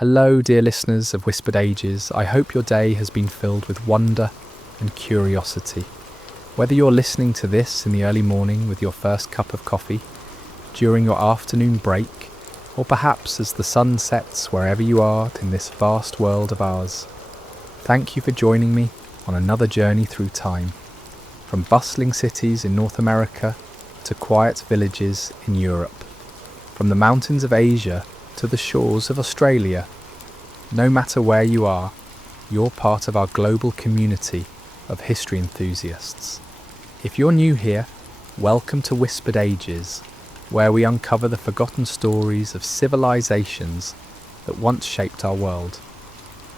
Hello, dear listeners of Whispered Ages. I hope your day has been filled with wonder and curiosity. Whether you're listening to this in the early morning with your first cup of coffee, during your afternoon break, or perhaps as the sun sets wherever you are in this vast world of ours, thank you for joining me on another journey through time, from bustling cities in North America to quiet villages in Europe, from the mountains of Asia to the shores of Australia. No matter where you are, you're part of our global community of history enthusiasts. If you're new here, welcome to Whispered Ages, where we uncover the forgotten stories of civilizations that once shaped our world.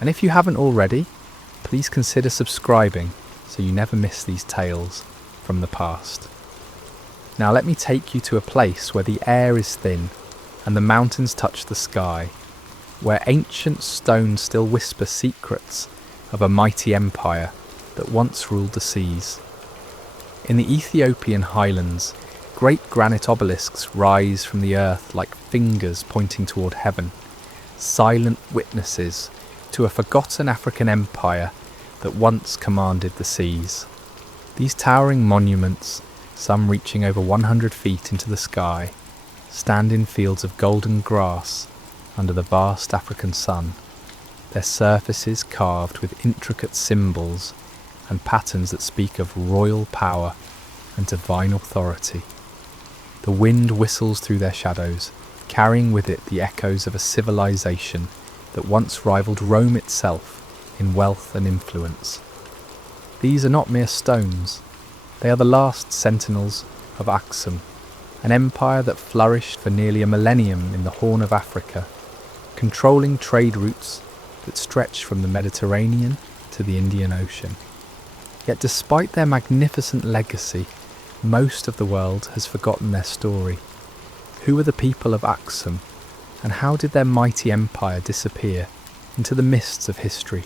And if you haven't already, please consider subscribing so you never miss these tales from the past. Now let me take you to a place where the air is thin and the mountains touch the sky, where ancient stones still whisper secrets of a mighty empire that once ruled the seas. In the Ethiopian highlands, great granite obelisks rise from the earth like fingers pointing toward heaven, silent witnesses to a forgotten African empire that once commanded the seas. These towering monuments, some reaching over 100 feet into the sky, stand in fields of golden grass under the vast African sun, their surfaces carved with intricate symbols and patterns that speak of royal power and divine authority. The wind whistles through their shadows, carrying with it the echoes of a civilization that once rivaled Rome itself in wealth and influence. These are not mere stones, they are the last sentinels of Aksum, an empire that flourished for nearly a millennium in the Horn of Africa, controlling trade routes that stretched from the Mediterranean to the Indian Ocean. Yet despite their magnificent legacy, most of the world has forgotten their story. Who were the people of Aksum, and how did their mighty empire disappear into the mists of history,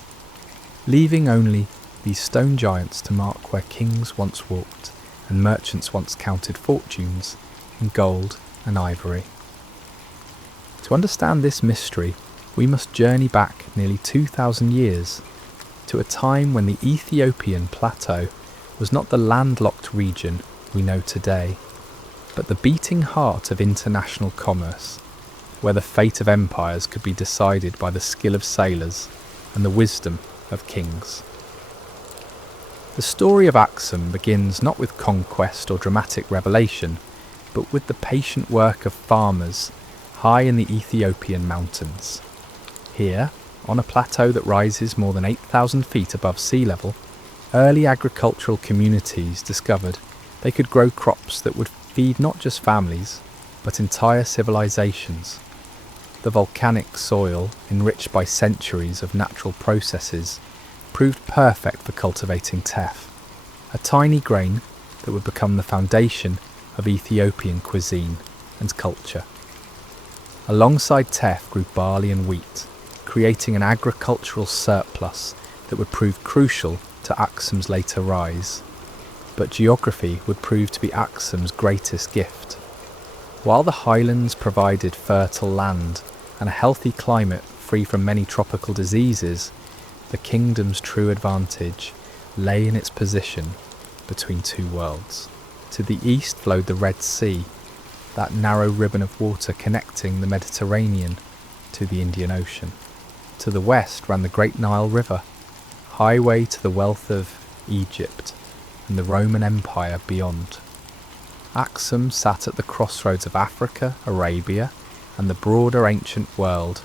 leaving only these stone giants to mark where kings once walked and merchants once counted fortunes in gold and ivory? To understand this mystery, we must journey back nearly 2,000 years to a time when the Ethiopian plateau was not the landlocked region we know today, but the beating heart of international commerce, where the fate of empires could be decided by the skill of sailors and the wisdom of kings. The story of Aksum begins not with conquest or dramatic revelation, but with the patient work of farmers high in the Ethiopian mountains. Here, on a plateau that rises more than 8,000 feet above sea level, early agricultural communities discovered they could grow crops that would feed not just families, but entire civilizations. The volcanic soil, enriched by centuries of natural processes, proved perfect for cultivating teff, a tiny grain that would become the foundation of Ethiopian cuisine and culture. Alongside teff grew barley and wheat, creating an agricultural surplus that would prove crucial to Aksum's later rise. But geography would prove to be Aksum's greatest gift. While the highlands provided fertile land and a healthy climate free from many tropical diseases, the kingdom's true advantage lay in its position between two worlds. To the east flowed the Red Sea, that narrow ribbon of water connecting the Mediterranean to the Indian Ocean. To the west ran the Great Nile River, highway to the wealth of Egypt and the Roman Empire beyond. Aksum sat at the crossroads of Africa, Arabia, and the broader ancient world,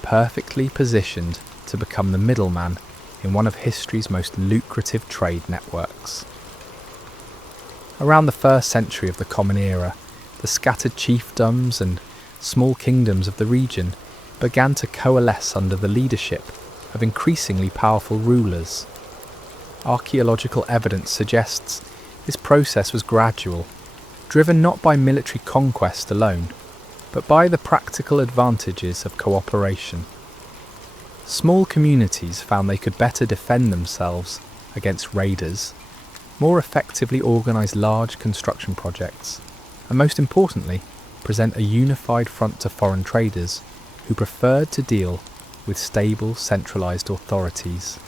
perfectly positioned to become the middleman in one of history's most lucrative trade networks. Around the 1st century of the Common Era, the scattered chiefdoms and small kingdoms of the region began to coalesce under the leadership of increasingly powerful rulers. Archaeological evidence suggests this process was gradual, driven not by military conquest alone, but by the practical advantages of cooperation. Small communities found they could better defend themselves against raiders, more effectively organise large construction projects, and most importantly, present a unified front to foreign traders who preferred to deal with stable, centralised authorities.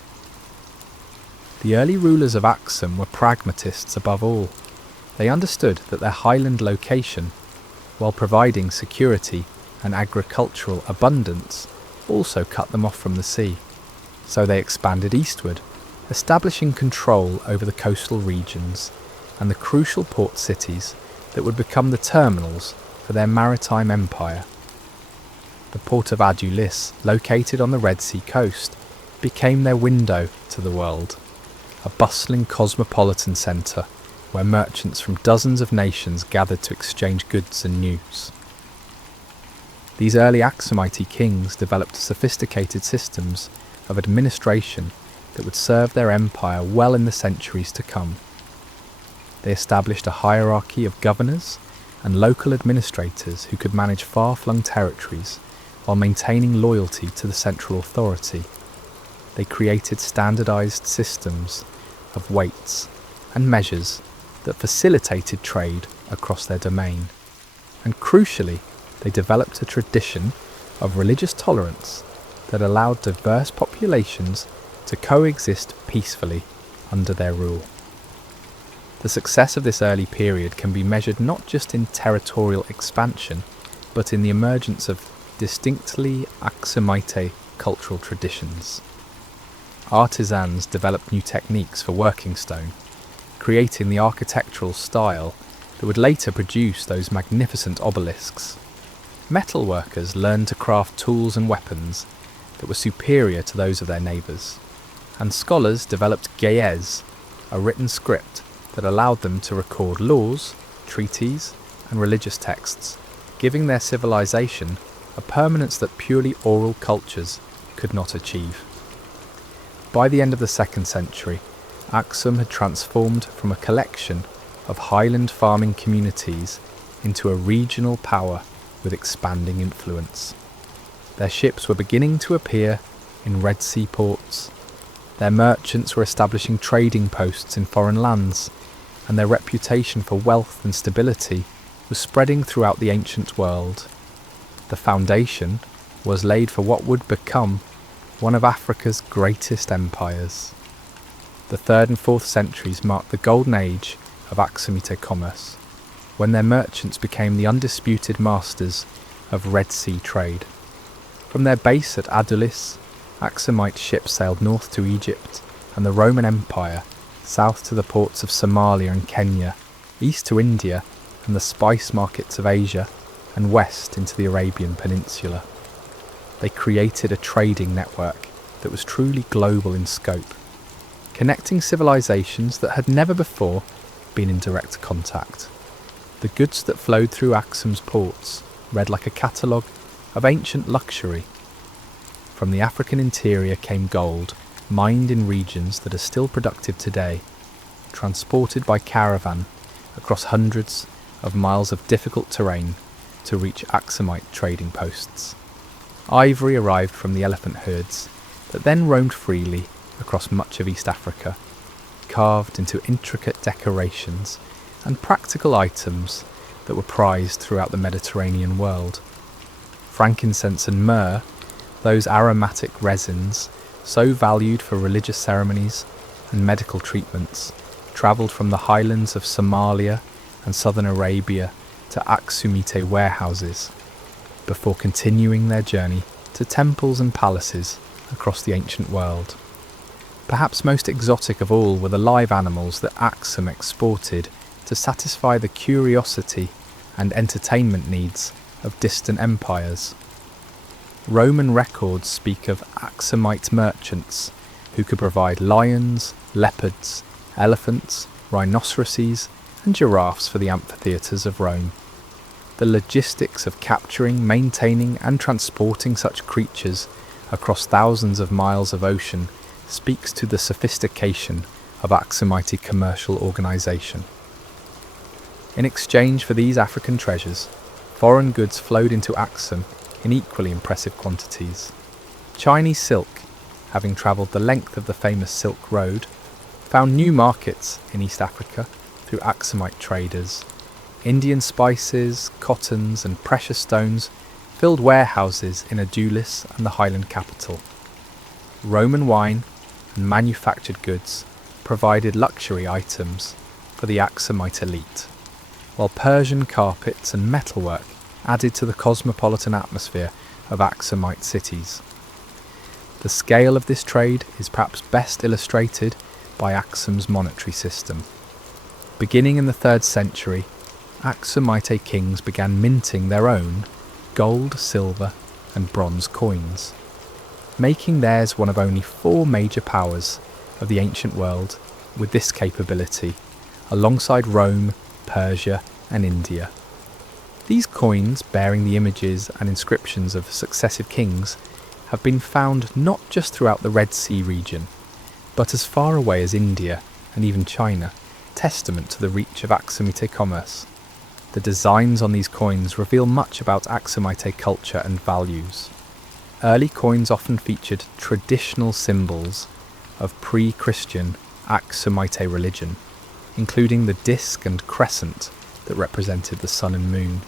The early rulers of Aksum were pragmatists above all. They understood that their highland location, while providing security and agricultural abundance, also cut them off from the sea. So they expanded eastward, establishing control over the coastal regions and the crucial port cities that would become the terminals for their maritime empire. The port of Adulis, located on the Red Sea coast, became their window to the world, a bustling cosmopolitan centre where merchants from dozens of nations gathered to exchange goods and news. These early Aksumite kings developed sophisticated systems of administration that would serve their empire well in the centuries to come. They established a hierarchy of governors and local administrators who could manage far-flung territories while maintaining loyalty to the central authority. They created standardized systems of weights and measures that facilitated trade across their domain. And crucially, they developed a tradition of religious tolerance that allowed diverse populations to coexist peacefully under their rule. The success of this early period can be measured not just in territorial expansion, but in the emergence of distinctly Aksumite cultural traditions. Artisans developed new techniques for working stone, creating the architectural style that would later produce those magnificent obelisks. Metal workers learned to craft tools and weapons that were superior to those of their neighbours, and scholars developed ge'ez, a written script that allowed them to record laws, treaties, and religious texts, giving their civilization a permanence that purely oral cultures could not achieve. By the end of the 2nd century, Aksum had transformed from a collection of highland farming communities into a regional power with expanding influence. Their ships were beginning to appear in Red Sea ports. Their merchants were establishing trading posts in foreign lands, and their reputation for wealth and stability was spreading throughout the ancient world. The foundation was laid for what would become one of Africa's greatest empires. The 3rd and 4th centuries marked the golden age of Aksumite commerce, when their merchants became the undisputed masters of Red Sea trade. From their base at Adulis, Aksumite ships sailed north to Egypt and the Roman Empire, south to the ports of Somalia and Kenya, east to India and the spice markets of Asia, and west into the Arabian Peninsula. They created a trading network that was truly global in scope, connecting civilizations that had never before been in direct contact. The goods that flowed through Aksum's ports read like a catalogue of ancient luxury. From the African interior came gold, mined in regions that are still productive today, transported by caravan across hundreds of miles of difficult terrain to reach Aksumite trading posts. Ivory arrived from the elephant herds that then roamed freely across much of East Africa, carved into intricate decorations and practical items that were prized throughout the Mediterranean world. Frankincense and myrrh, those aromatic resins so valued for religious ceremonies and medical treatments, travelled from the highlands of Somalia and southern Arabia to Aksumite warehouses, before continuing their journey to temples and palaces across the ancient world. Perhaps most exotic of all were the live animals that Aksum exported to satisfy the curiosity and entertainment needs of distant empires. Roman records speak of Aksumite merchants who could provide lions, leopards, elephants, rhinoceroses, and giraffes for the amphitheatres of Rome. The logistics of capturing, maintaining, and transporting such creatures across thousands of miles of ocean speaks to the sophistication of Aksumite commercial organisation. In exchange for these African treasures, foreign goods flowed into Aksum in equally impressive quantities. Chinese silk, having travelled the length of the famous Silk Road, found new markets in East Africa through Aksumite traders. Indian spices, cottons, and precious stones filled warehouses in Adulis and the Highland capital. Roman wine and manufactured goods provided luxury items for the Aksumite elite, while Persian carpets and metalwork added to the cosmopolitan atmosphere of Aksumite cities. The scale of this trade is perhaps best illustrated by Aksum's monetary system. Beginning in the 3rd century, Aksumite kings began minting their own gold, silver and bronze coins, making theirs one of only 4 major powers of the ancient world with this capability, alongside Rome, Persia and India. These coins, bearing the images and inscriptions of successive kings, have been found not just throughout the Red Sea region, but as far away as India and even China, testament to the reach of Aksumite commerce. The designs on these coins reveal much about Aksumite culture and values. Early coins often featured traditional symbols of pre-Christian Aksumite religion, including the disc and crescent that represented the sun and moon.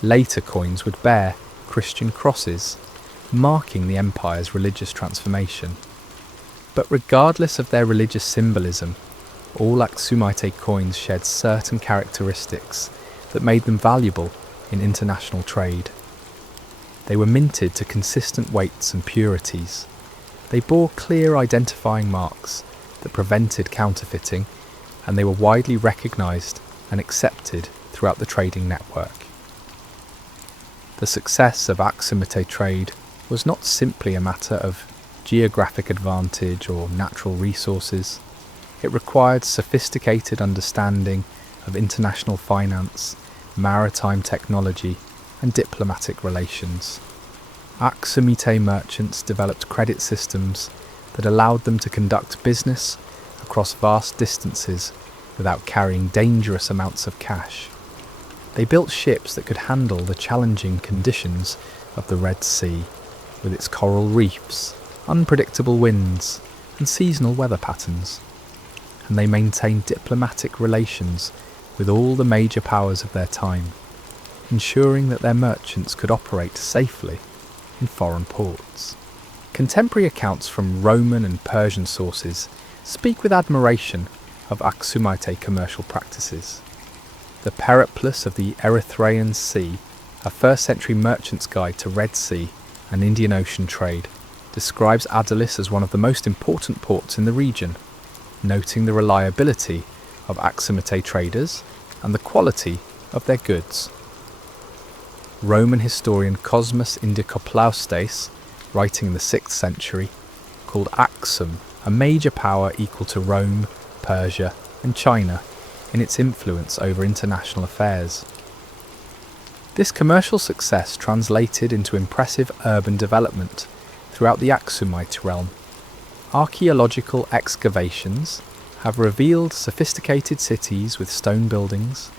Later coins would bear Christian crosses, marking the empire's religious transformation. But regardless of their religious symbolism, all Aksumite coins shared certain characteristics that made them valuable in international trade. They were minted to consistent weights and purities. They bore clear identifying marks that prevented counterfeiting, and they were widely recognised and accepted throughout the trading network. The success of Aksumite trade was not simply a matter of geographic advantage or natural resources. It required sophisticated understanding of international finance, maritime technology, and diplomatic relations. Aksumite merchants developed credit systems that allowed them to conduct business across vast distances without carrying dangerous amounts of cash. They built ships that could handle the challenging conditions of the Red Sea, with its coral reefs, unpredictable winds, and seasonal weather patterns. And they maintained diplomatic relations with all the major powers of their time, ensuring that their merchants could operate safely in foreign ports. Contemporary accounts from Roman and Persian sources speak with admiration of Aksumite commercial practices. The Periplus of the Erythraean Sea, a 1st century merchant's guide to Red Sea and Indian Ocean trade, describes Adulis as one of the most important ports in the region, noting the reliability of Aksumite traders and the quality of their goods. Roman historian Cosmas Indicopleustes, writing in the 6th century, called Aksum a major power equal to Rome, Persia and China in its influence over international affairs. This commercial success translated into impressive urban development throughout the Aksumite realm. Archaeological excavations have revealed sophisticated cities with stone buildings,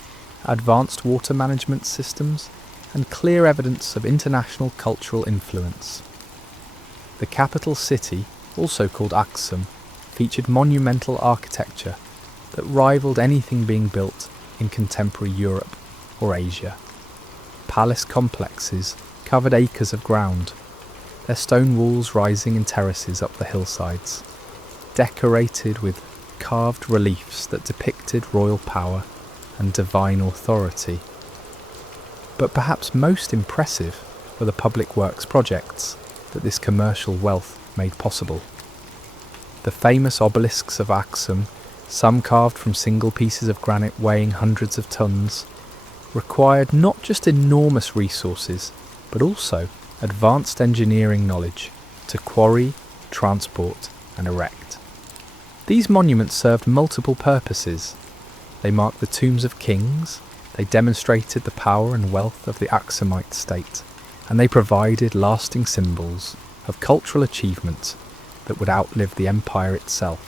advanced water management systems, and clear evidence of international cultural influence. The capital city, also called Aksum, featured monumental architecture that rivaled anything being built in contemporary Europe or Asia. Palace complexes covered acres of ground, their stone walls rising in terraces up the hillsides, decorated with carved reliefs that depicted royal power and divine authority. But perhaps most impressive were the public works projects that this commercial wealth made possible. The famous obelisks of Aksum, some carved from single pieces of granite weighing hundreds of tons, required not just enormous resources, but also advanced engineering knowledge to quarry, transport, and erect. These monuments served multiple purposes. They marked the tombs of kings, they demonstrated the power and wealth of the Aksumite state, and they provided lasting symbols of cultural achievement that would outlive the empire itself.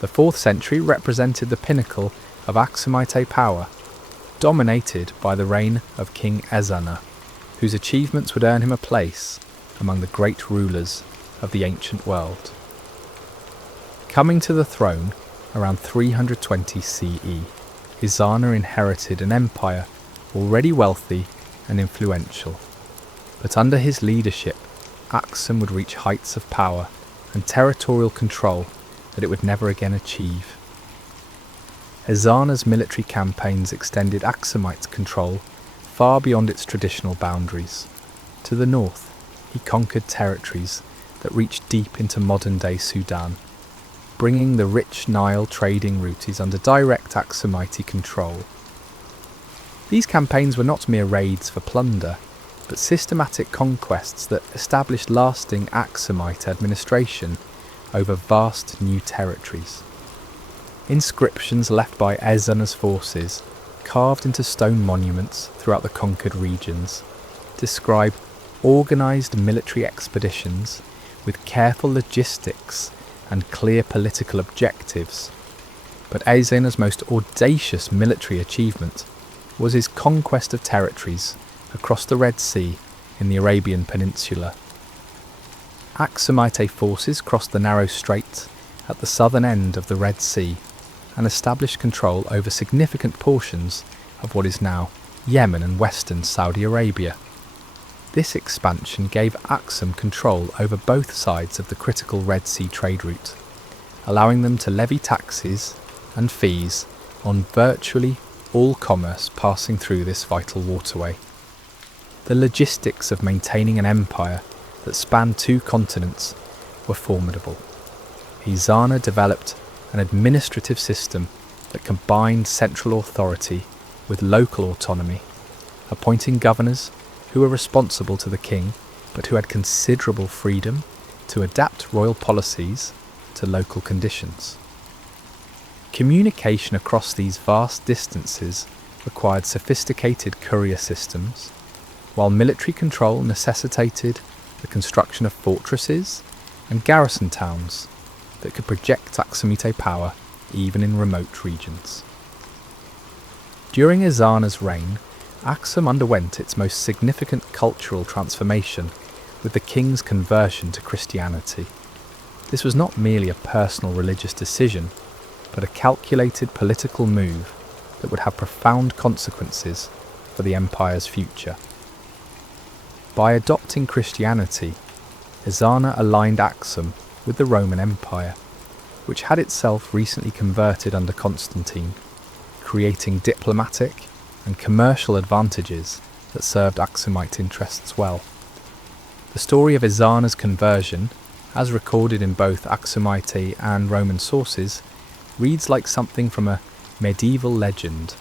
The 4th century represented the pinnacle of Aksumite power, dominated by the reign of King Ezana, whose achievements would earn him a place among the great rulers of the ancient world. Coming to the throne around 320 CE, Ezana inherited an empire already wealthy and influential. But under his leadership, Aksum would reach heights of power and territorial control that it would never again achieve. Ezana's military campaigns extended Aksumite control far beyond its traditional boundaries. To the north, he conquered territories that reached deep into modern-day Sudan, bringing the rich Nile trading routes under direct Aksumite control. These campaigns were not mere raids for plunder, but systematic conquests that established lasting Aksumite administration over vast new territories. Inscriptions left by Ezana's forces, carved into stone monuments throughout the conquered regions, describe organised military expeditions with careful logistics and clear political objectives. But Ezana's most audacious military achievement was his conquest of territories across the Red Sea in the Arabian Peninsula. Aksumite forces crossed the narrow strait at the southern end of the Red Sea and established control over significant portions of what is now Yemen and western Saudi Arabia. This expansion gave Aksum control over both sides of the critical Red Sea trade route, allowing them to levy taxes and fees on virtually all commerce passing through this vital waterway. The logistics of maintaining an empire that spanned 2 continents were formidable. Ezana developed an administrative system that combined central authority with local autonomy, appointing governors who were responsible to the king but who had considerable freedom to adapt royal policies to local conditions. Communication across these vast distances required sophisticated courier systems, while military control necessitated the construction of fortresses and garrison towns that could project Aksumite power even in remote regions. During Ezana's reign, Aksum underwent its most significant cultural transformation with the king's conversion to Christianity. This was not merely a personal religious decision, but a calculated political move that would have profound consequences for the empire's future. By adopting Christianity, Ezana aligned Aksum with the Roman Empire, which had itself recently converted under Constantine, creating diplomatic and commercial advantages that served Aksumite interests well. The story of Ezana's conversion, as recorded in both Aksumite and Roman sources, reads like something from a medieval legend.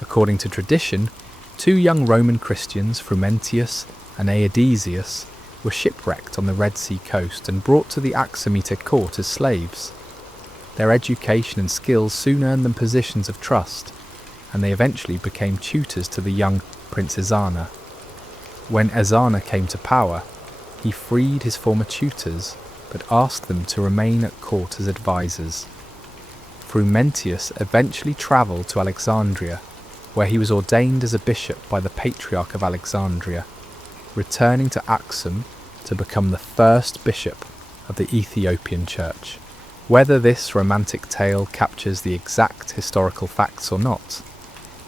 According to tradition, 2 young Roman Christians, Frumentius and Aedesius, were shipwrecked on the Red Sea coast and brought to the Aksumite court as slaves. Their education and skills soon earned them positions of trust, and they eventually became tutors to the young Prince Ezana. When Ezana came to power, he freed his former tutors, but asked them to remain at court as advisors. Frumentius eventually travelled to Alexandria, where he was ordained as a bishop by the Patriarch of Alexandria, returning to Aksum to become the first bishop of the Ethiopian Church. Whether this romantic tale captures the exact historical facts or not,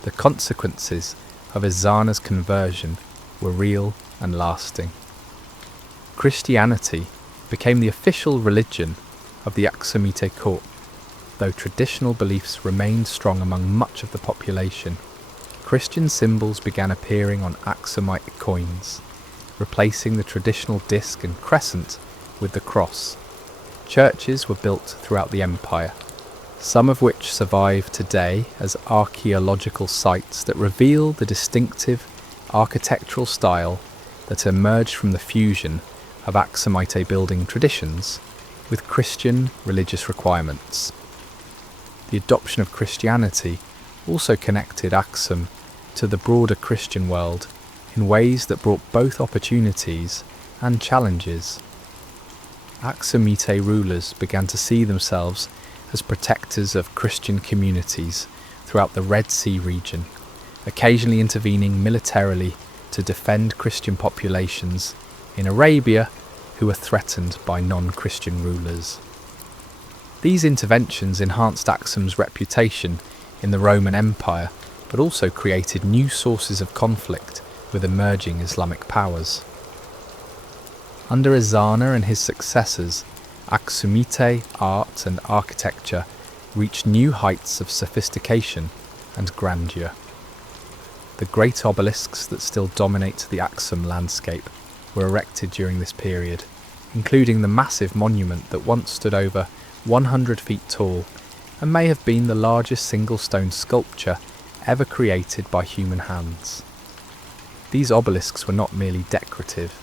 the consequences of Ezana's conversion were real and lasting. Christianity became the official religion of the Aksumite court, though traditional beliefs remained strong among much of the population. Christian symbols began appearing on Aksumite coins, replacing the traditional disc and crescent with the cross. Churches were built throughout the empire, some of which survive today as archaeological sites that reveal the distinctive architectural style that emerged from the fusion of Aksumite building traditions with Christian religious requirements. The adoption of Christianity also connected Aksum to the broader Christian world in ways that brought both opportunities and challenges. Aksumite rulers began to see themselves as protectors of Christian communities throughout the Red Sea region, occasionally intervening militarily to defend Christian populations in Arabia who were threatened by non-Christian rulers. These interventions enhanced Aksum's reputation in the Roman Empire, but also created new sources of conflict with emerging Islamic powers. Under Ezana and his successors, Aksumite art and architecture reached new heights of sophistication and grandeur. The great obelisks that still dominate the Aksum landscape were erected during this period, including the massive monument that once stood over 100 feet tall and may have been the largest single stone sculpture ever created by human hands. These obelisks were not merely decorative.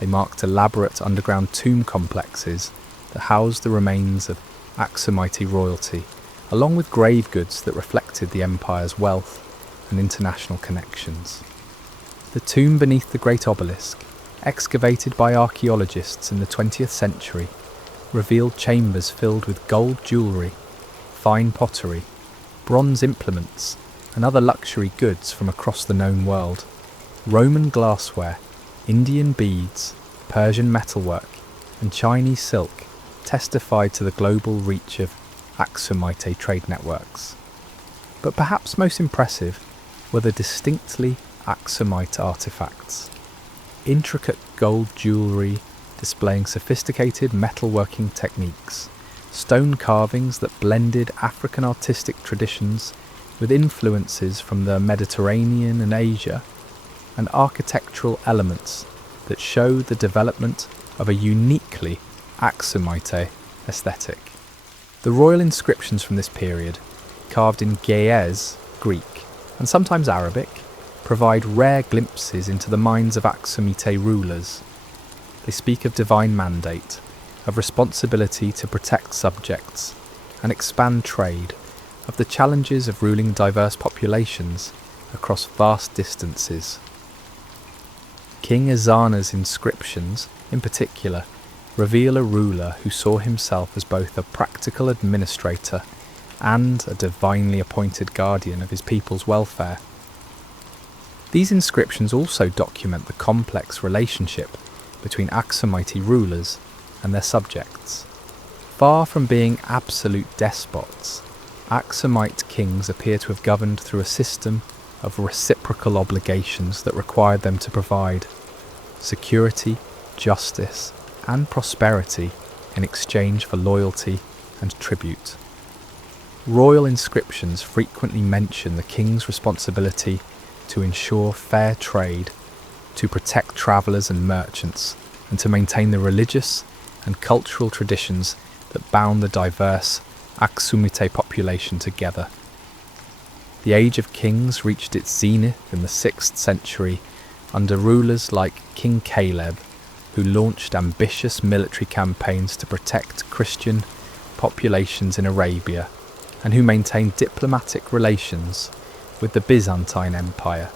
They marked elaborate underground tomb complexes that housed the remains of Aksumite royalty, along with grave goods that reflected the empire's wealth and international connections. The tomb beneath the great obelisk, excavated by archaeologists in the 20th century, revealed chambers filled with gold jewellery, fine pottery, bronze implements, and other luxury goods from across the known world. Roman glassware, Indian beads, Persian metalwork, and Chinese silk testified to the global reach of Aksumite trade networks. But perhaps most impressive were the distinctly Aksumite artefacts. Intricate gold jewellery displaying sophisticated metalworking techniques, stone carvings that blended African artistic traditions with influences from the Mediterranean and Asia, and architectural elements that show the development of a uniquely Aksumite aesthetic. The royal inscriptions from this period, carved in Ge'ez, Greek, and sometimes Arabic, provide rare glimpses into the minds of Aksumite rulers. They speak of divine mandate, of responsibility to protect subjects and expand trade, of the challenges of ruling diverse populations across vast distances. King Ezana's inscriptions, in particular, reveal a ruler who saw himself as both a practical administrator and a divinely appointed guardian of his people's welfare. These inscriptions also document the complex relationship between Aksumite rulers and their subjects. Far from being absolute despots, Aksumite kings appear to have governed through a system of reciprocal obligations that required them to provide security, justice, and prosperity in exchange for loyalty and tribute. Royal inscriptions frequently mention the king's responsibility to ensure fair trade, to protect travellers and merchants, and to maintain the religious and cultural traditions that bound the diverse Aksumite population together. The Age of Kings reached its zenith in the 6th century under rulers like King Caleb, who launched ambitious military campaigns to protect Christian populations in Arabia, and who maintained diplomatic relations with the Byzantine Empire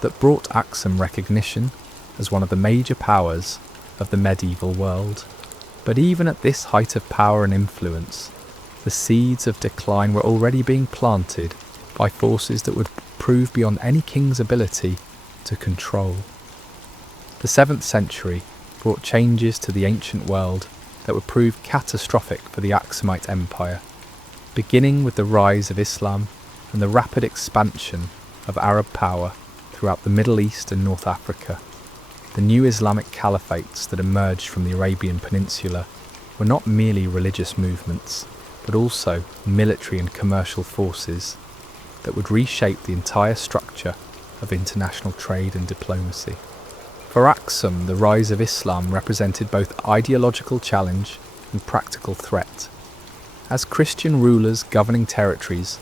that brought Aksum recognition as one of the major powers of the medieval world. But even at this height of power and influence, the seeds of decline were already being planted by forces that would prove beyond any king's ability to control. The 7th century brought changes to the ancient world that would prove catastrophic for the Aksumite Empire, beginning with the rise of Islam and the rapid expansion of Arab power throughout the Middle East and North Africa. The new Islamic caliphates that emerged from the Arabian Peninsula were not merely religious movements, but also military and commercial forces that would reshape the entire structure of international trade and diplomacy. For Aksum, the rise of Islam represented both ideological challenge and practical threat. As Christian rulers governing territories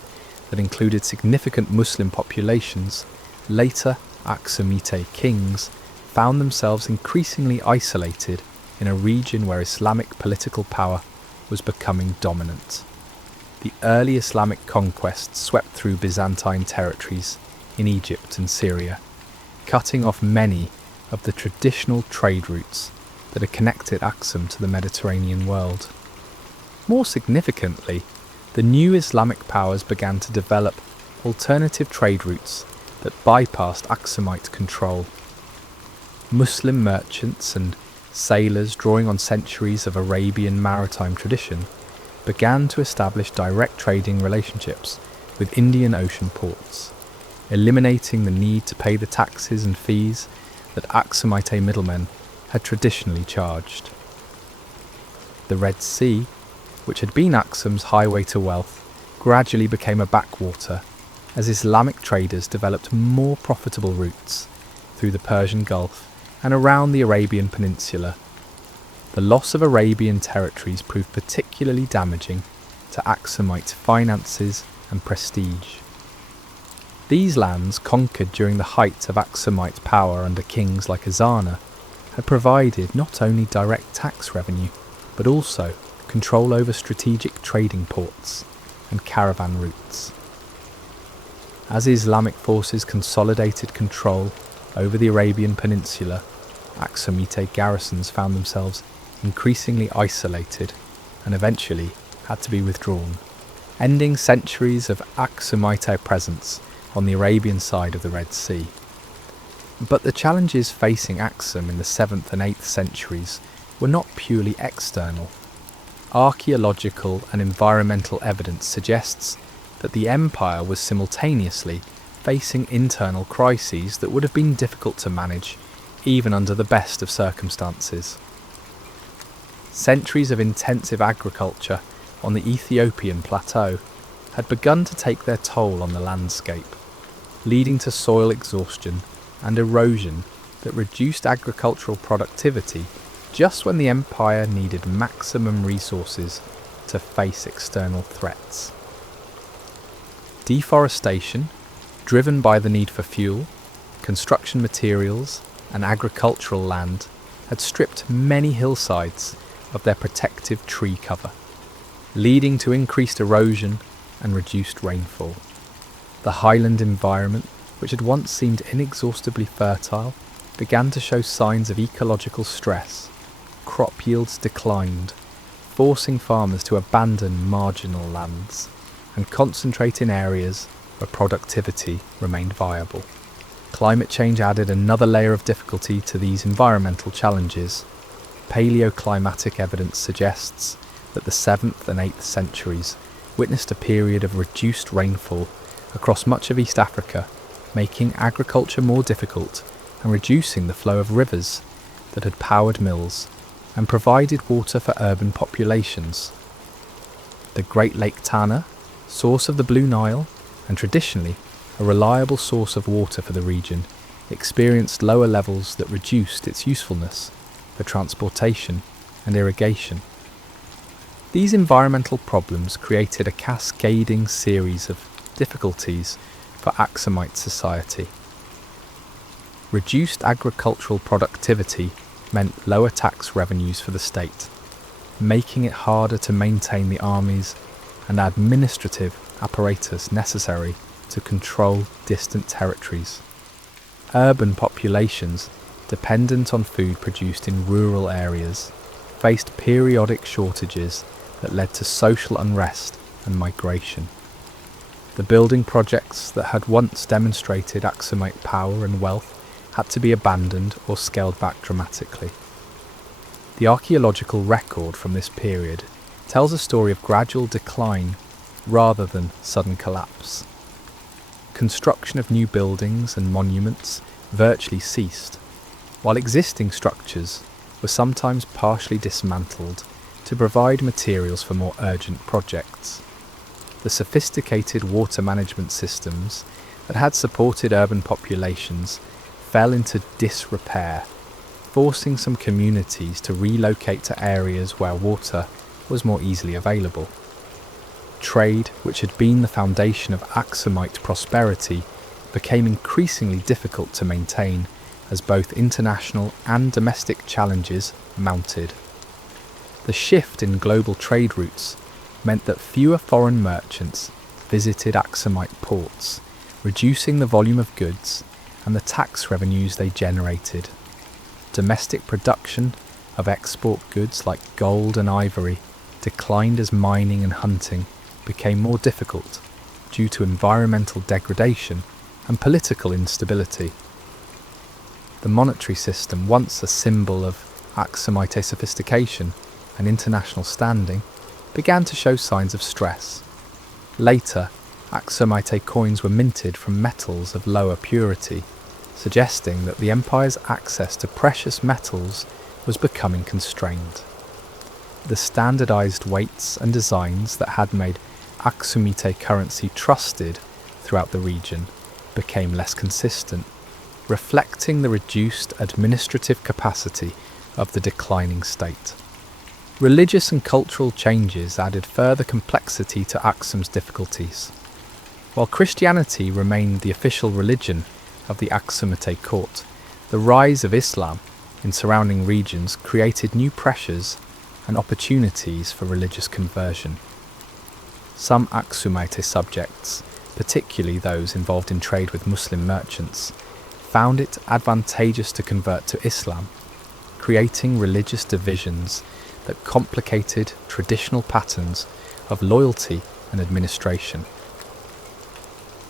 that included significant Muslim populations, later Aksumite kings found themselves increasingly isolated in a region where Islamic political power was becoming dominant. The early Islamic conquests swept through Byzantine territories in Egypt and Syria, cutting off many of the traditional trade routes that had connected Aksum to the Mediterranean world. More significantly, the new Islamic powers began to develop alternative trade routes that bypassed Aksumite control. Muslim merchants and sailors, drawing on centuries of Arabian maritime tradition, began to establish direct trading relationships with Indian Ocean ports. eliminating the need to pay the taxes and fees that Aksumite middlemen had traditionally charged. The Red Sea, which had been Aksum's highway to wealth, gradually became a backwater as Islamic traders developed more profitable routes through the Persian Gulf and around the Arabian Peninsula. The loss of Arabian territories proved particularly damaging to Aksumite finances and prestige. These lands, conquered during the height of Aksumite power under kings like Azana, had provided not only direct tax revenue, but also control over strategic trading ports and caravan routes. As Islamic forces consolidated control over the Arabian Peninsula, Aksumite garrisons found themselves increasingly isolated and eventually had to be withdrawn, ending centuries of Aksumite presence on the Arabian side of the Red Sea. But the challenges facing Aksum in the 7th and 8th centuries were not purely external. Archaeological and environmental evidence suggests that the empire was simultaneously facing internal crises that would have been difficult to manage even under the best of circumstances. Centuries of intensive agriculture on the Ethiopian plateau had begun to take their toll on the landscape, leading to soil exhaustion and erosion that reduced agricultural productivity just when the empire needed maximum resources to face external threats. Deforestation, driven by the need for fuel, construction materials, and agricultural land, had stripped many hillsides of their protective tree cover, leading to increased erosion and reduced rainfall. The highland environment, which had once seemed inexhaustibly fertile, began to show signs of ecological stress. Crop yields declined, forcing farmers to abandon marginal lands and concentrate in areas where productivity remained viable. Climate change added another layer of difficulty to these environmental challenges. Paleoclimatic evidence suggests that the 7th and 8th centuries witnessed a period of reduced rainfall across much of East Africa, making agriculture more difficult and reducing the flow of rivers that had powered mills and provided water for urban populations. The Great Lake Tana, source of the Blue Nile, and traditionally a reliable source of water for the region, experienced lower levels that reduced its usefulness for transportation and irrigation. These environmental problems created a cascading series of difficulties for Aksumite society. Reduced agricultural productivity meant lower tax revenues for the state, making it harder to maintain the armies and administrative apparatus necessary to control distant territories. Urban populations, dependent on food produced in rural areas, faced periodic shortages that led to social unrest and migration. The building projects that had once demonstrated Aksumite power and wealth had to be abandoned or scaled back dramatically. The archaeological record from this period tells a story of gradual decline rather than sudden collapse. Construction of new buildings and monuments virtually ceased, while existing structures were sometimes partially dismantled to provide materials for more urgent projects. The sophisticated water management systems that had supported urban populations fell into disrepair, forcing some communities to relocate to areas where water was more easily available. Trade, which had been the foundation of Aksumite prosperity, became increasingly difficult to maintain as both international and domestic challenges mounted. The shift in global trade routes meant that fewer foreign merchants visited Aksumite ports, reducing the volume of goods and the tax revenues they generated. Domestic production of export goods like gold and ivory declined as mining and hunting became more difficult due to environmental degradation and political instability. The monetary system, once a symbol of Aksumite sophistication and international standing, began to show signs of stress. Later, Aksumite coins were minted from metals of lower purity, suggesting that the empire's access to precious metals was becoming constrained. The standardized weights and designs that had made Aksumite currency trusted throughout the region became less consistent, reflecting the reduced administrative capacity of the declining state. Religious and cultural changes added further complexity to Aksum's difficulties. While Christianity remained the official religion of the Aksumite court, the rise of Islam in surrounding regions created new pressures and opportunities for religious conversion. Some Aksumite subjects, particularly those involved in trade with Muslim merchants, found it advantageous to convert to Islam, creating religious divisions that complicated traditional patterns of loyalty and administration.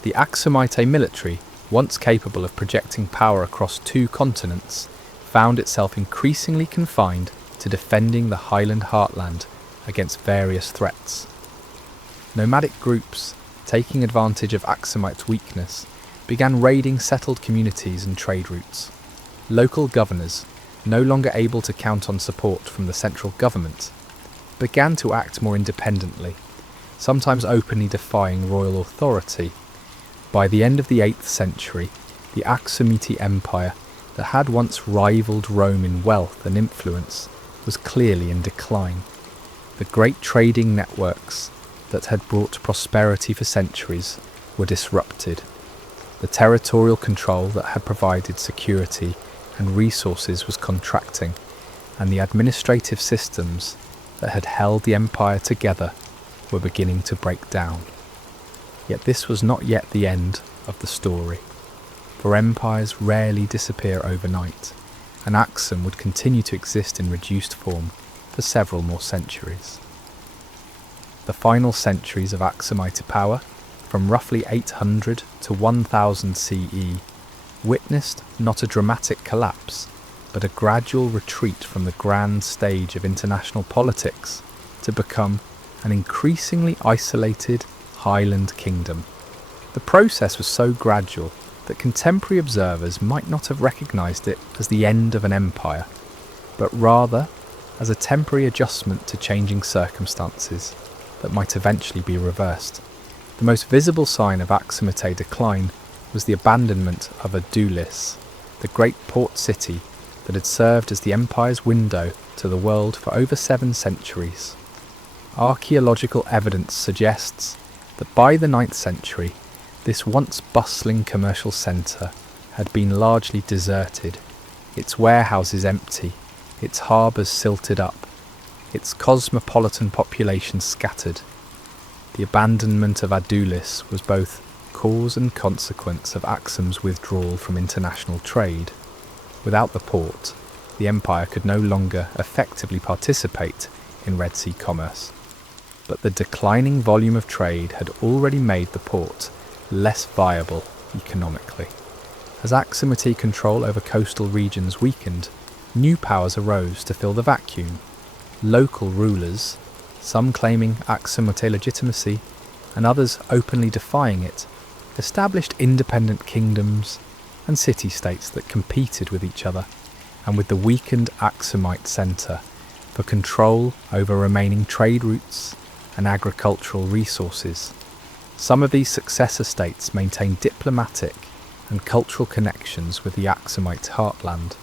The Aksumite military, once capable of projecting power across 2 continents, found itself increasingly confined to defending the highland heartland against various threats. Nomadic groups, taking advantage of Aksumite's weakness, began raiding settled communities and trade routes. Local governors, no longer able to count on support from the central government, began to act more independently, sometimes openly defying royal authority. By the end of the 8th century, the Aksumite Empire, that had once rivaled Rome in wealth and influence, was clearly in decline. The great trading networks that had brought prosperity for centuries were disrupted. The territorial control that had provided security and resources was contracting, and the administrative systems that had held the empire together were beginning to break down. Yet this was not yet the end of the story, for empires rarely disappear overnight, and Aksum would continue to exist in reduced form for several more centuries. The final centuries of Aksumite power, from roughly 800 to 1000 CE, witnessed not a dramatic collapse, but a gradual retreat from the grand stage of international politics to become an increasingly isolated highland kingdom. The process was so gradual that contemporary observers might not have recognised it as the end of an empire, but rather as a temporary adjustment to changing circumstances that might eventually be reversed. The most visible sign of Aksumite decline was the abandonment of Adulis, the great port city that had served as the empire's window to the world for over 7 centuries. Archaeological evidence suggests that by the 9th century, this once bustling commercial centre had been largely deserted, its warehouses empty, its harbours silted up, its cosmopolitan population scattered. The abandonment of Adulis was both cause and consequence of Aksum's withdrawal from international trade. Without the port, the empire could no longer effectively participate in Red Sea commerce. But the declining volume of trade had already made the port less viable economically. As Aksumite control over coastal regions weakened, new powers arose to fill the vacuum. Local rulers, some claiming Aksumite legitimacy and others openly defying it, established independent kingdoms and city-states that competed with each other and with the weakened Aksumite centre for control over remaining trade routes and agricultural resources. Some of these successor states maintained diplomatic and cultural connections with the Aksumite heartland,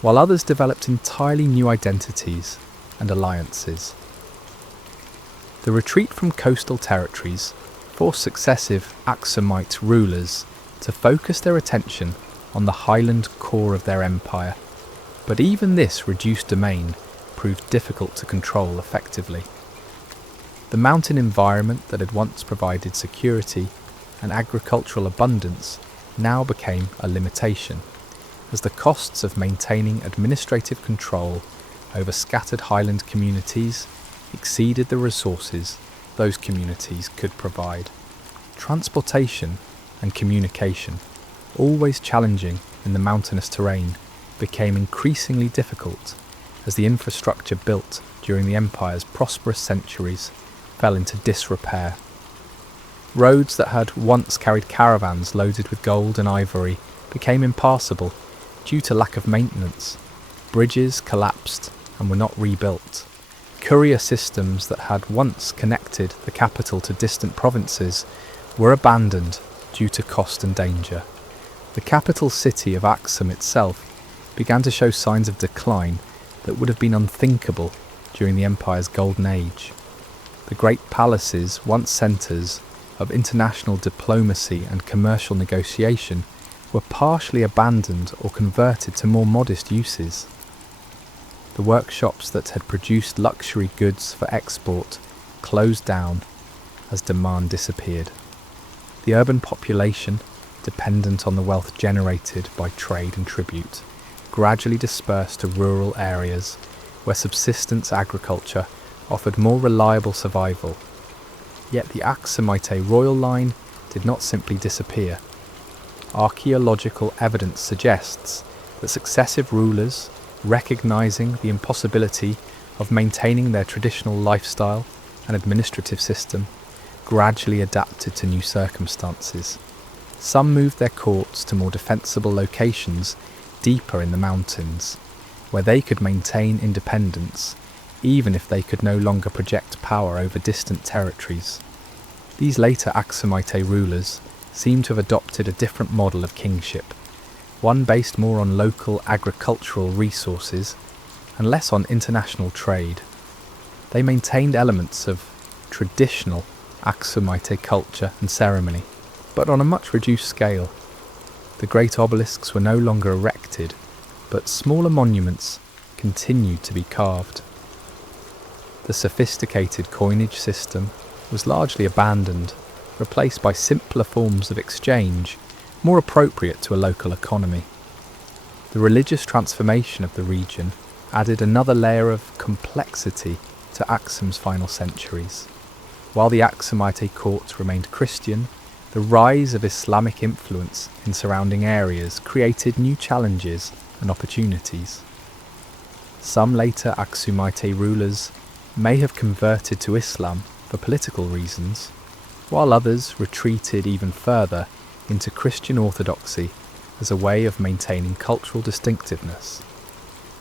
while others developed entirely new identities and alliances. The retreat from coastal territories forced successive Aksumite rulers to focus their attention on the highland core of their empire, but even this reduced domain proved difficult to control effectively. The mountain environment that had once provided security and agricultural abundance now became a limitation, as the costs of maintaining administrative control over scattered highland communities exceeded the resources those communities could provide. Transportation and communication, always challenging in the mountainous terrain, became increasingly difficult as the infrastructure built during the empire's prosperous centuries fell into disrepair. Roads that had once carried caravans loaded with gold and ivory became impassable due to lack of maintenance. Bridges collapsed and were not rebuilt. Courier systems that had once connected the capital to distant provinces were abandoned due to cost and danger. The capital city of Aksum itself began to show signs of decline that would have been unthinkable during the empire's golden age. The great palaces, once centres of international diplomacy and commercial negotiation, were partially abandoned or converted to more modest uses. The workshops that had produced luxury goods for export closed down as demand disappeared. The urban population, dependent on the wealth generated by trade and tribute, gradually dispersed to rural areas where subsistence agriculture offered more reliable survival. Yet the Aksumite royal line did not simply disappear. Archaeological evidence suggests that successive rulers, recognizing the impossibility of maintaining their traditional lifestyle and administrative system, gradually adapted to new circumstances. Some moved their courts to more defensible locations deeper in the mountains, where they could maintain independence even if they could no longer project power over distant territories. These later Aksumite rulers seem to have adopted a different model of kingship, one based more on local agricultural resources and less on international trade. They maintained elements of traditional Aksumite culture and ceremony, but on a much reduced scale. The great obelisks were no longer erected, but smaller monuments continued to be carved. The sophisticated coinage system was largely abandoned, replaced by simpler forms of exchange, more appropriate to a local economy. The religious transformation of the region added another layer of complexity to Aksum's final centuries. While the Aksumite court remained Christian, the rise of Islamic influence in surrounding areas created new challenges and opportunities. Some later Aksumite rulers may have converted to Islam for political reasons, while others retreated even further into Christian orthodoxy as a way of maintaining cultural distinctiveness.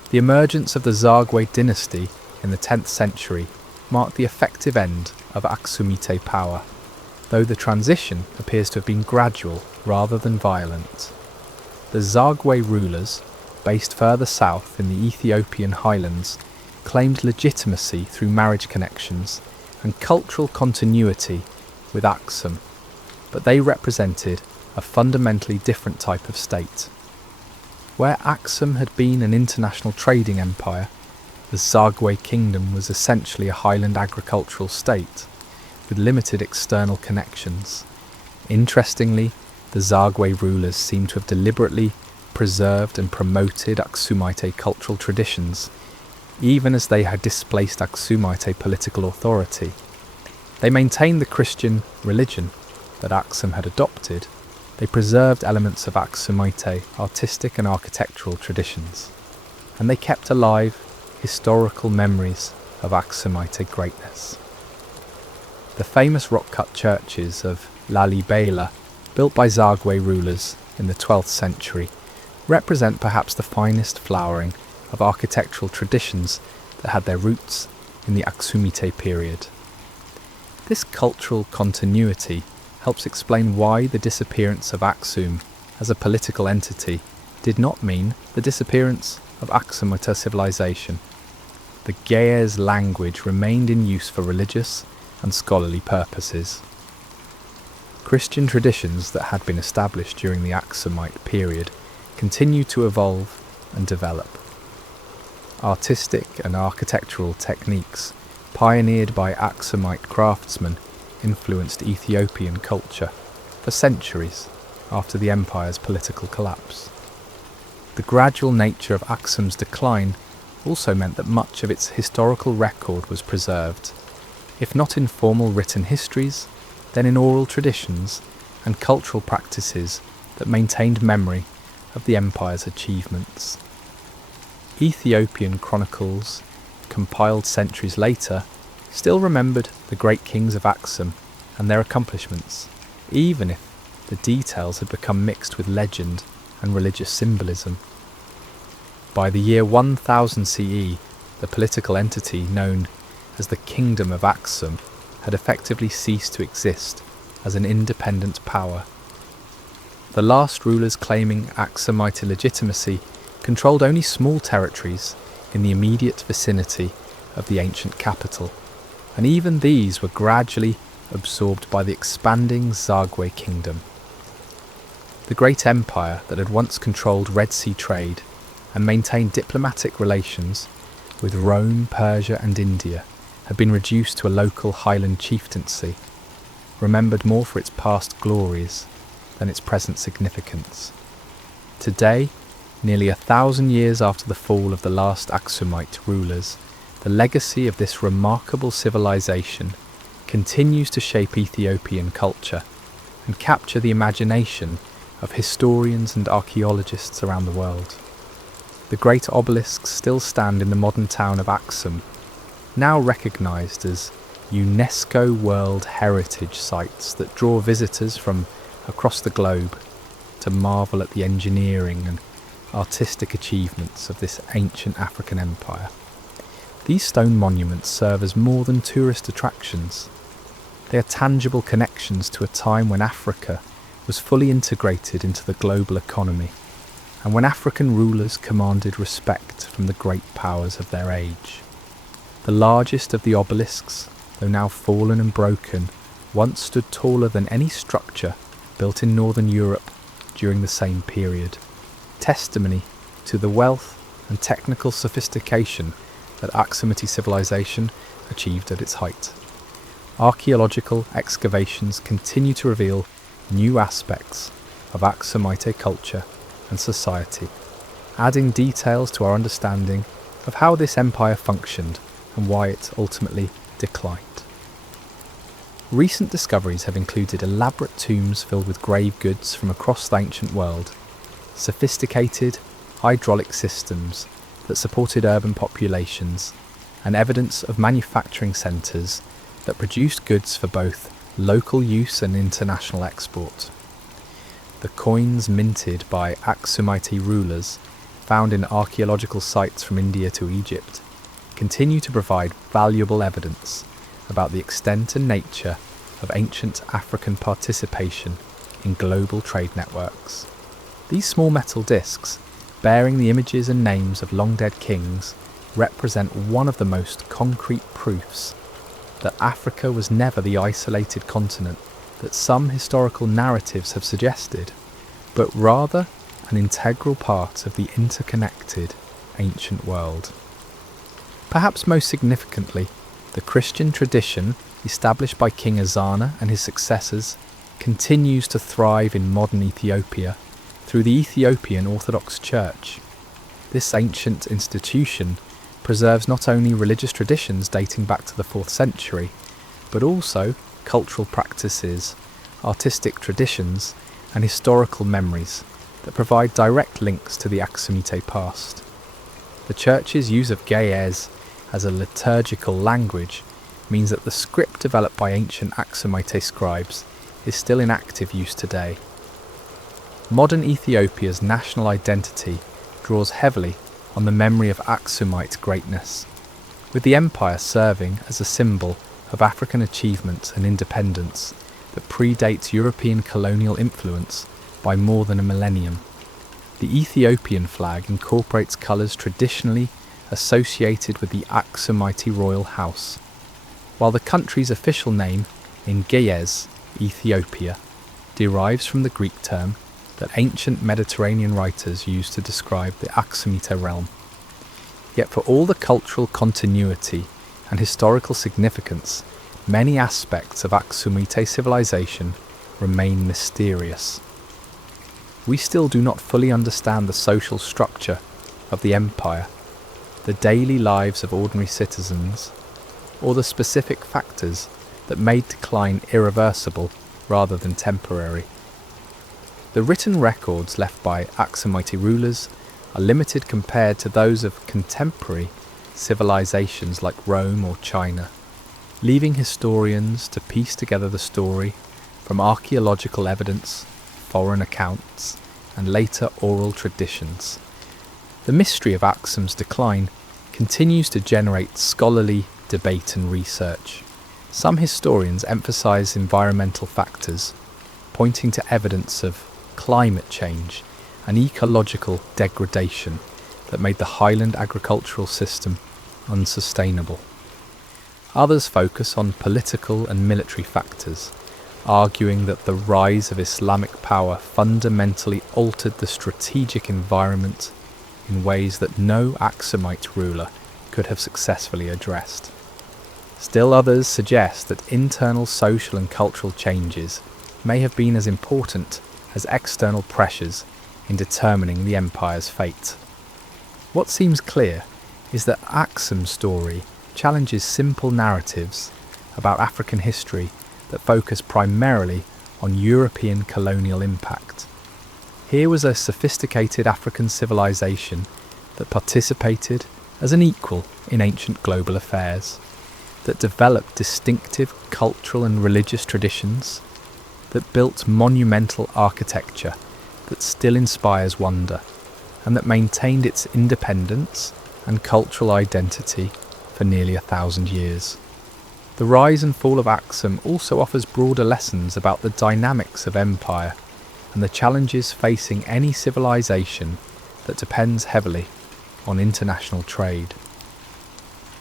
The emergence of the Zagwe dynasty in the 10th century marked the effective end of Aksumite power, though the transition appears to have been gradual rather than violent. The Zagwe rulers, based further south in the Ethiopian highlands, claimed legitimacy through marriage connections and cultural continuity with Aksum, but they represented a fundamentally different type of state. Where Aksum had been an international trading empire, the Zagwe kingdom was essentially a highland agricultural state, with limited external connections. Interestingly, the Zagwe rulers seem to have deliberately preserved and promoted Aksumite cultural traditions, even as they had displaced Aksumite political authority. They maintained the Christian religion that Aksum had adopted. They preserved elements of Aksumite artistic and architectural traditions, and they kept alive historical memories of Aksumite greatness. The famous rock-cut churches of Lalibela, built by Zagwe rulers in the 12th century, represent perhaps the finest flowering of architectural traditions that had their roots in the Aksumite period. This cultural continuity helps explain why the disappearance of Aksum as a political entity did not mean the disappearance of Aksumite civilization. The Ge'ez language remained in use for religious and scholarly purposes. Christian traditions that had been established during the Aksumite period continued to evolve and develop. Artistic and architectural techniques pioneered by Aksumite craftsmen influenced Ethiopian culture for centuries after the empire's political collapse. The gradual nature of Aksum's decline also meant that much of its historical record was preserved, if not in formal written histories, then in oral traditions and cultural practices that maintained memory of the empire's achievements. Ethiopian chronicles, compiled centuries later, still remembered the great kings of Aksum and their accomplishments, even if the details had become mixed with legend and religious symbolism. By the year 1000 CE, the political entity known as the Kingdom of Aksum had effectively ceased to exist as an independent power. The last rulers claiming Aksumite legitimacy controlled only small territories in the immediate vicinity of the ancient capital, and even these were gradually absorbed by the expanding Zagwe kingdom. The great empire that had once controlled Red Sea trade and maintained diplomatic relations with Rome, Persia and India had been reduced to a local highland chieftaincy, remembered more for its past glories than its present significance. Today, nearly 1,000 years after the fall of the last Aksumite rulers, the legacy of this remarkable civilization continues to shape Ethiopian culture and capture the imagination of historians and archaeologists around the world. The great obelisks still stand in the modern town of Aksum, now recognised as UNESCO World Heritage Sites that draw visitors from across the globe to marvel at the engineering and artistic achievements of this ancient African empire. These stone monuments serve as more than tourist attractions. They are tangible connections to a time when Africa was fully integrated into the global economy, and when African rulers commanded respect from the great powers of their age. The largest of the obelisks, though now fallen and broken, once stood taller than any structure built in northern Europe during the same period, testimony to the wealth and technical sophistication that Aksumite civilization achieved at its height. Archaeological excavations continue to reveal new aspects of Aksumite culture and society, adding details to our understanding of how this empire functioned and why it ultimately declined. Recent discoveries have included elaborate tombs filled with grave goods from across the ancient world, sophisticated hydraulic systems that supported urban populations, and evidence of manufacturing centres that produced goods for both local use and international export. The coins minted by Aksumite rulers, found in archaeological sites from India to Egypt, continue to provide valuable evidence about the extent and nature of ancient African participation in global trade networks. These small metal discs, bearing the images and names of long-dead kings, represent one of the most concrete proofs that Africa was never the isolated continent that some historical narratives have suggested, but rather an integral part of the interconnected ancient world. Perhaps most significantly, the Christian tradition established by King Ezana and his successors continues to thrive in modern Ethiopia through the Ethiopian Orthodox Church. This ancient institution preserves not only religious traditions dating back to the 4th century, but also cultural practices, artistic traditions, and historical memories that provide direct links to the Aksumite past. The Church's use of Ge'ez as a liturgical language means that the script developed by ancient Aksumite scribes is still in active use today. Modern Ethiopia's national identity draws heavily on the memory of Aksumite greatness, with the empire serving as a symbol of African achievement and independence that predates European colonial influence by more than a millennium. The Ethiopian flag incorporates colours traditionally associated with the Aksumite royal house, while the country's official name in Ge'ez, Ethiopia, derives from the Greek term that ancient Mediterranean writers used to describe the Aksumite realm. Yet for all the cultural continuity and historical significance, many aspects of Aksumite civilization remain mysterious. We still do not fully understand the social structure of the empire, the daily lives of ordinary citizens, or the specific factors that made decline irreversible rather than temporary. The written records left by Aksumite rulers are limited compared to those of contemporary civilizations like Rome or China. leaving historians to piece together the story from archaeological evidence, foreign accounts, and later oral traditions. The mystery of Aksum's decline continues to generate scholarly debate and research. Some historians emphasize environmental factors, pointing to evidence of climate change and ecological degradation that made the highland agricultural system unsustainable. Others focus on political and military factors, arguing that the rise of Islamic power fundamentally altered the strategic environment in ways that no Aksumite ruler could have successfully addressed. Still others suggest that internal social and cultural changes may have been as important as external pressures in determining the empire's fate. What seems clear is that Aksum's story challenges simple narratives about African history that focus primarily on European colonial impact. Here was a sophisticated African civilization that participated as an equal in ancient global affairs, that developed distinctive cultural and religious traditions, that built monumental architecture that still inspires wonder, and that maintained its independence and cultural identity for nearly 1,000 years. The rise and fall of Aksum also offers broader lessons about the dynamics of empire and the challenges facing any civilization that depends heavily on international trade.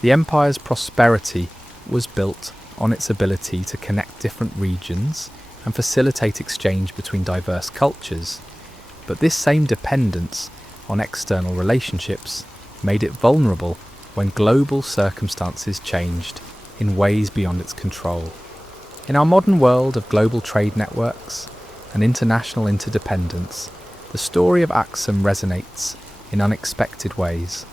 The empire's prosperity was built on its ability to connect different regions and facilitate exchange between diverse cultures, but this same dependence on external relationships made it vulnerable when global circumstances changed in ways beyond its control. In our modern world of global trade networks and international interdependence, the story of Aksum resonates in unexpected ways.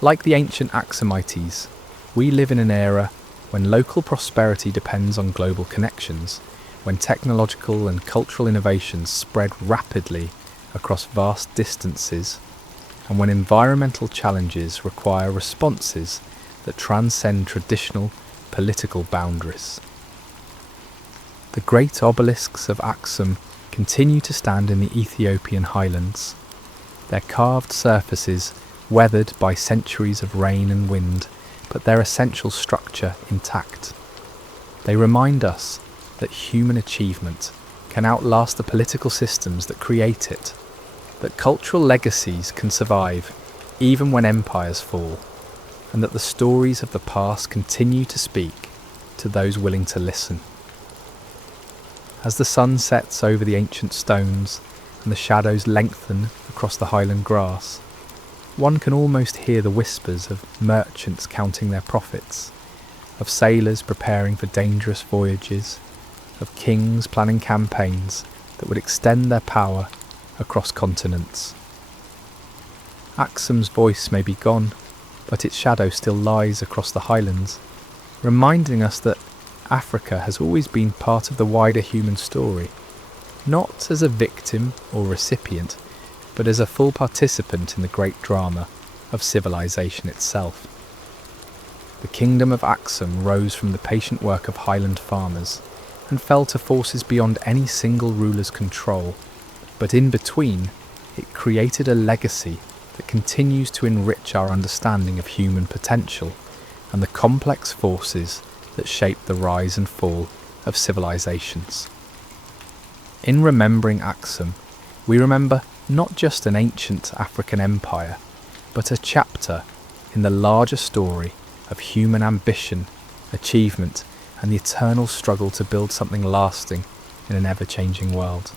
Like the ancient Aksumites, we live in an era when local prosperity depends on global connections, when technological and cultural innovations spread rapidly across vast distances, and when environmental challenges require responses that transcend traditional political boundaries. The great obelisks of Aksum continue to stand in the Ethiopian highlands, their carved surfaces weathered by centuries of rain and wind, but their essential structure intact. They remind us that human achievement can outlast the political systems that create it, that cultural legacies can survive even when empires fall, and that the stories of the past continue to speak to those willing to listen. As the sun sets over the ancient stones and the shadows lengthen across the highland grass, one can almost hear the whispers of merchants counting their profits, of sailors preparing for dangerous voyages, of kings planning campaigns that would extend their power across continents. Aksum's voice may be gone, but its shadow still lies across the highlands, reminding us that Africa has always been part of the wider human story, not as a victim or recipient, but as a full participant in the great drama of civilization itself. The kingdom of Aksum rose from the patient work of highland farmers and fell to forces beyond any single ruler's control, but in between, it created a legacy that continues to enrich our understanding of human potential and the complex forces that shape the rise and fall of civilizations. In remembering Aksum, we remember not just an ancient African empire, but a chapter in the larger story of human ambition, achievement, and the eternal struggle to build something lasting in an ever-changing world.